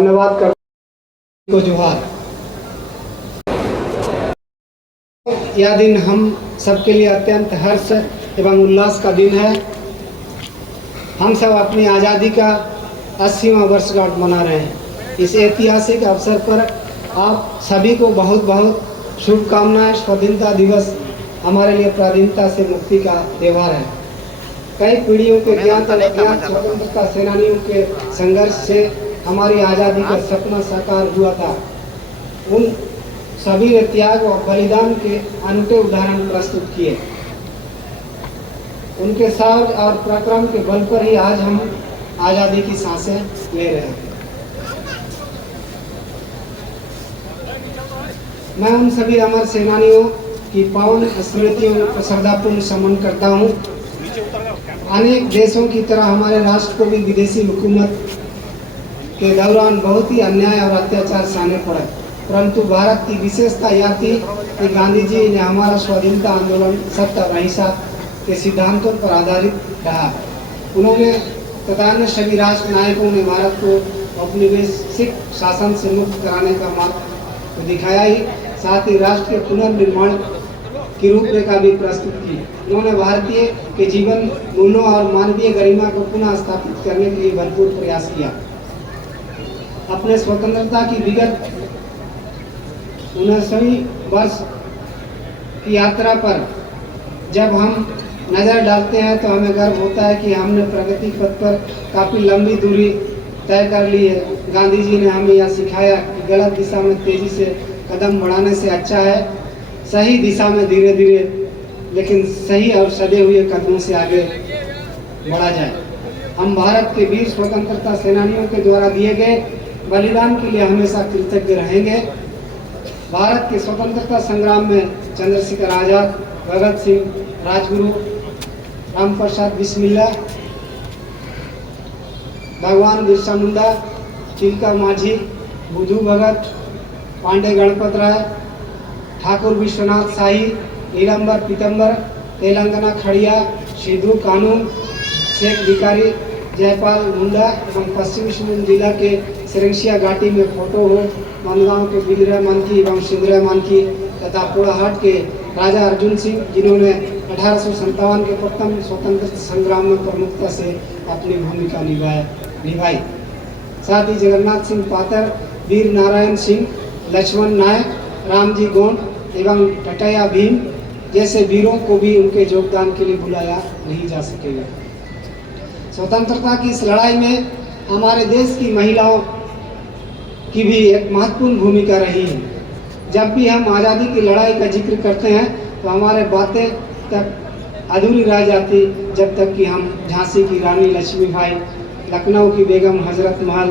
धन्यवाद करता हूं। जोहार। यह दिन हम सबके लिए अत्यंत हर्ष एवं उल्लास का दिन है। हम सब अपनी आज़ादी का 80वां वर्षगांठ मना रहे हैं। इस ऐतिहासिक अवसर पर आप सभी को बहुत बहुत शुभकामनाएं। स्वाधीनता दिवस हमारे लिए पराधीनता से मुक्ति का त्यौहार है। कई पीढ़ियों के ज्ञात और अज्ञात स्वतंत्रता सेनानियों के संघर्ष से हमारी आज़ादी का सपना साकार हुआ था। उन सभी ने त्याग और बलिदान के अनूठे उदाहरण प्रस्तुत किए। उनके साहस और पराक्रम के बल पर ही आज हम आज़ादी की सांसें ले रहे हैं। मैं उन सभी अमर सेनानियों की पावन स्मृतियों को श्रद्धापूर्ण समन करता हूँ। अनेक देशों की तरह हमारे राष्ट्र को भी विदेशी हुकूमत के दौरान बहुत ही अन्याय और अत्याचार सहने पड़े, परंतु भारत की विशेषता यह थी कि गांधी जी ने हमारा स्वाधीनता आंदोलन सत्य और अहिंसा के सिद्धांतों पर आधारित रहा। उन्होंने तथा अन्य सभी राष्ट्र नायकों ने भारत को औपनिवेशिक शासन से मुक्त कराने का मार्ग दिखाया ही, साथ ही राष्ट्र के पुनर्निर्माण की रूपरेखा भी प्रस्तुत की। उन्होंने भारतीय के जीवन मूल्यों और मानवीय गरिमा को पुनः स्थापित करने के लिए भरपूर प्रयास किया। अपने स्वतंत्रता की विगत 19वीं वर्ष की यात्रा पर जब हम नज़र डालते हैं तो हमें गर्व होता है कि हमने प्रगति पथ पर काफ़ी लंबी दूरी तय कर ली है। गांधी जी ने हमें यह सिखाया कि गलत दिशा में तेज़ी से कदम बढ़ाने से अच्छा है सही दिशा में धीरे धीरे लेकिन सही और सदे हुए कदमों से आगे बढ़ा जाए। हम भारत के वीर स्वतंत्रता सेनानियों के द्वारा दिए गए बलिदान के लिए हमेशा कृतज्ञ रहेंगे। भारत के स्वतंत्रता संग्राम में चंद्रशेखर आज़ाद, भगत सिंह, राजगुरु, रामप्रसाद बिस्मिल्ला, भगवान बिरसा मुंडा, चिल्का माझी, बुद्धू भगत, पांडे गणपत राय, ठाकुर विश्वनाथ शाही, नीलंबर पीतंबर, तेलंगाना खड़िया, सिद्धू कानून, शेख भिकारी, जयपाल मुंडा एवं पश्चिमी सिंहभूम जिला के सिरंसिया घाटी में फोटो हो, मनगांव के बिलरा मानकी एवं सिंदरा मानकी तथा पोड़ाहाट के राजा अर्जुन सिंह, जिन्होंने 1857 के प्रथम स्वतंत्रता संग्राम में प्रमुखता से अपनी भूमिका निभाई। साथ ही जगन्नाथ सिंह पातर, वीर नारायण सिंह, लक्ष्मण नायक, रामजी गोंड एवं टटैया भीम जैसे वीरों को भी उनके योगदान के लिए भुलाया नहीं जा सकेगा। स्वतंत्रता की इस लड़ाई में हमारे देश की महिलाओं की भी एक महत्वपूर्ण भूमिका रही है। जब भी हम आज़ादी की लड़ाई का जिक्र करते हैं तो हमारे बातें तक अधूरी रह जाती जब तक कि हम झांसी की रानी लक्ष्मीबाई, लखनऊ की बेगम हजरत महल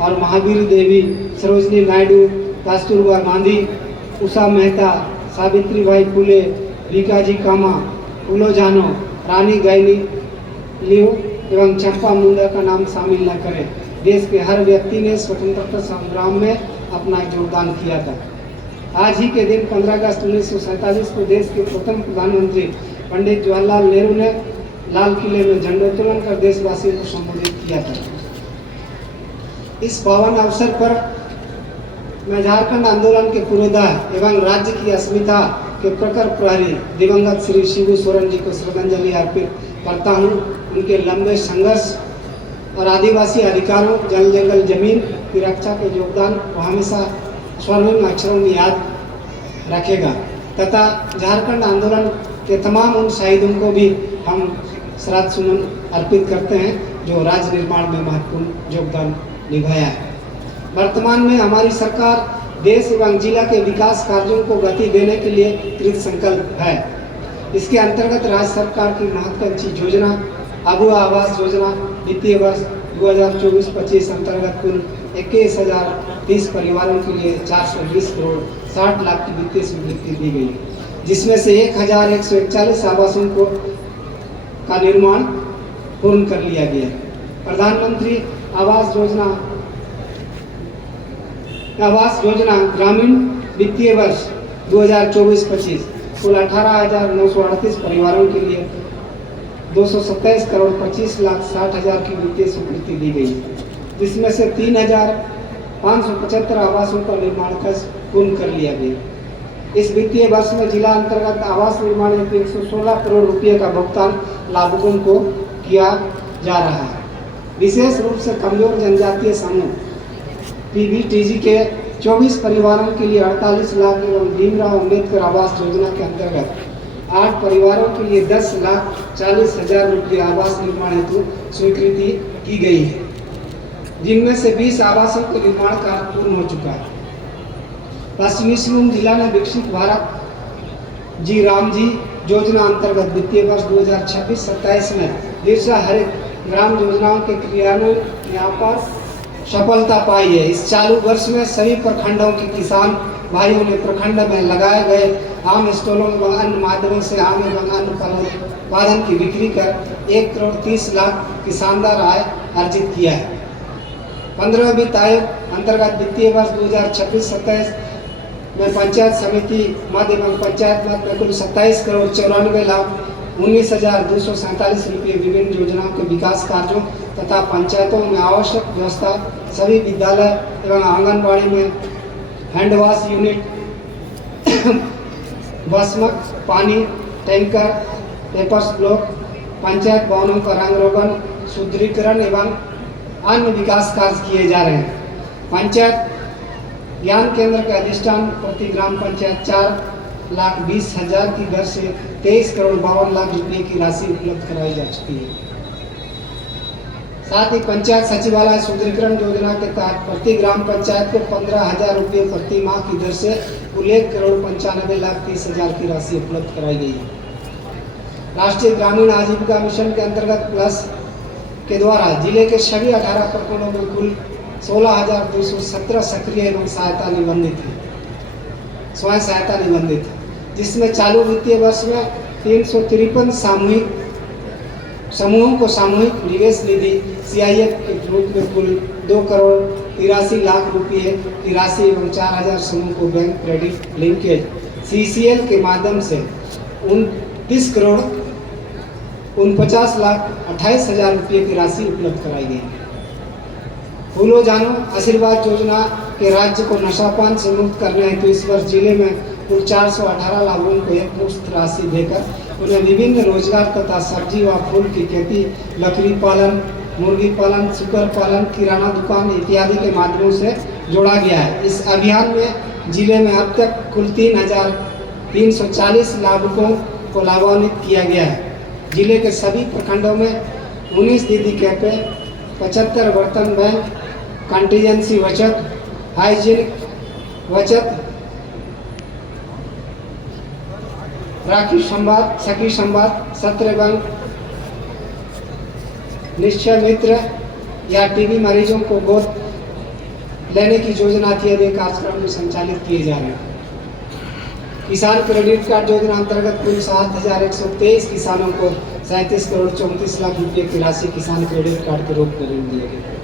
और महावीर देवी, सरोजनी नायडू, कस्तूरबा गांधी, उषा मेहता, सावित्रीबाई फुले, भीकाजी कामा, फूलो जानो, रानी गायनी लियो एवं चंपा मुंडा का नाम शामिल न करें। देश के हर व्यक्ति ने स्वतंत्रता संग्राम में अपना योगदान किया था। आज ही के दिन 15 अगस्त 1947 को देश के प्रथम प्रधानमंत्री पंडित जवाहरलाल नेहरू ने लाल किले में झंडोत्तोलन कर देशवासियों को संबोधित किया था। इस पावन अवसर पर मैं झारखंड आंदोलन के पुरोधा एवं राज्य की अस्मिता के प्रखर प्रहरी दिवंगत श्री शिबू सोरेन जी को श्रद्धांजलि अर्पित करता हूँ। उनके लंबे संघर्ष और आदिवासी अधिकारों, जल जंगल जमीन की रक्षा के योगदान को हमेशा स्वर्णिम अक्षरों में याद रखेगा तथा झारखंड आंदोलन के तमाम उन शहीदों को भी हम श्रद्धा सुमन अर्पित करते हैं जो राज्य निर्माण में महत्वपूर्ण योगदान निभाया है। वर्तमान में हमारी सरकार देश एवं जिला के विकास कार्यों को गति देने के लिए कृत संकल्प है। इसके अंतर्गत राज्य सरकार की महत्वाकांक्षी योजना अबुआ आवास योजना वित्तीय वर्ष 2024-25 अंतर्गत कुल 21,030 परिवारों के लिए 420 करोड़ 60 लाख की वित्तीय स्वीकृति दी गई, जिसमें से 1,141 आवासों का निर्माण पूर्ण कर लिया गया। प्रधानमंत्री आवास योजना ग्रामीण वित्तीय वर्ष 2024-25 कुल 18,938 परिवारों के लिए 227 करोड़ 25 लाख 60 हज़ार की वित्तीय स्वीकृति दी गई, जिसमें से 575 आवासों का निर्माण खर्च पूर्ण कर लिया गया। इस वित्तीय वर्ष में जिला अंतर्गत आवास निर्माण हेतु 116 करोड़ रुपये का भुगतान लाभुकों को किया जा रहा है। विशेष रूप से कमजोर जनजातीय समूह PBTG के 24 परिवारों के लिए 48 लाख एवं भीमराव अंबेडकर आवास योजना के अंतर्गत 8 परिवारों के लिए 10,40,000 रुपये आवास निर्माण हेतु स्वीकृति की गई है, जिनमें से 20 आवासों का निर्माण कार्य पूर्ण हो चुका है। पश्चिमी सिंहभूम जिला ने विकसित भारत जी राम जी योजना अंतर्गत वित्तीय वर्ष 2026-27 में बिरसा हरित ग्राम योजनाओं के क्रियान्वयन यहाँ पर सफलता पाई है। इस चालू वर्ष में सभी प्रखंडों के किसान भाइयों ने प्रखंड में लगाए गए आम स्टॉलों एवं अन्य माध्यमों से आम एवं अन्य उत्पादन की बिक्री कर 1 करोड़ 30 लाख की शानदार आय अर्जित किया है। 15वें वित्त आयोग अंतर्गत वित्तीय वर्ष 2026-27 में पंचायत समिति मद एवं पंचायत मद में कुल 27 करोड़ 94 लाख 19,247 रुपये विभिन्न योजनाओं के विकास कार्यों तथा पंचायतों में आवश्यक व्यवस्था, सभी विद्यालय एवं आंगनबाड़ी में हैंड वॉश यूनिट, वसमक, पानी टैंकर, पेपर्स ब्लॉक, पंचायत भवनों का रंग रोगन, सुदृढ़ीकरण एवं अन्य विकास कार्य किए जा रहे हैं। पंचायत ज्ञान केंद्र के अधिष्ठान प्रति ग्राम पंचायत 4,20,000 की दर से 23 करोड़ 52 लाख रुपये की राशि उपलब्ध कराई जा चुकी है। साथ ही पंचायत सचिवालय सुदृढ़ीकरण योजना के तहत प्रति ग्राम पंचायत को 15,000 रुपये प्रति माह की दर से कुल 1 करोड़ 95 लाख 30 हजार की राशि उपलब्ध कराई गई है। राष्ट्रीय ग्रामीण आजीविका मिशन के अंतर्गत प्लस के द्वारा जिले के सभी 18 प्रखंडों में कुल 16,217 सक्रिय एवं सहायता निबंधित है, स्वयं सहायता निबंधित है, जिसमें चालू वित्तीय वर्ष में 353 समूहों को सामूहिक निवेश निधि CIF के रूप में कुल 2 करोड़ 83 लाख रुपये की राशि एवं 4,000 समूह को बैंक क्रेडिट लिंकेज CCL के माध्यम से 29 करोड़ 49 लाख 28 हजार रुपये की राशि उपलब्ध कराई गई। फूलो जानो आशीर्वाद योजना के राज्य को नशापान से मुक्त करने हेतु इस वर्ष जिले में कुल 418 लाभुकों को एक मुश्त राशि देकर उन्हें विभिन्न रोजगार तथा सब्जी व फूल की खेती, लकड़ी पालन, मुर्गी पालन, सुकर पालन, किराना दुकान इत्यादि के माध्यमों से जोड़ा गया है। इस अभियान में जिले में अब तक कुल 3,340 लाभुकों को लाभान्वित किया गया है। जिले के सभी प्रखंडों में 19 दीदी कैफे, 75 बर्तन बैंक, कंटीजेंसी बचत, हाइजीनिक बचत, राखी संवाद, सखी संवाद, सत्र एवं निश्चय मित्र या TB मरीजों को गोद लेने की योजना इत्यादि कार्यक्रम में संचालित किए जा रहे हैं। किसान क्रेडिट कार्ड योजना अंतर्गत कुल 7,123 किसानों को 37 करोड़ 34 लाख रुपये की राशि किसान क्रेडिट कार्ड के रूप में ऋण दिए गए।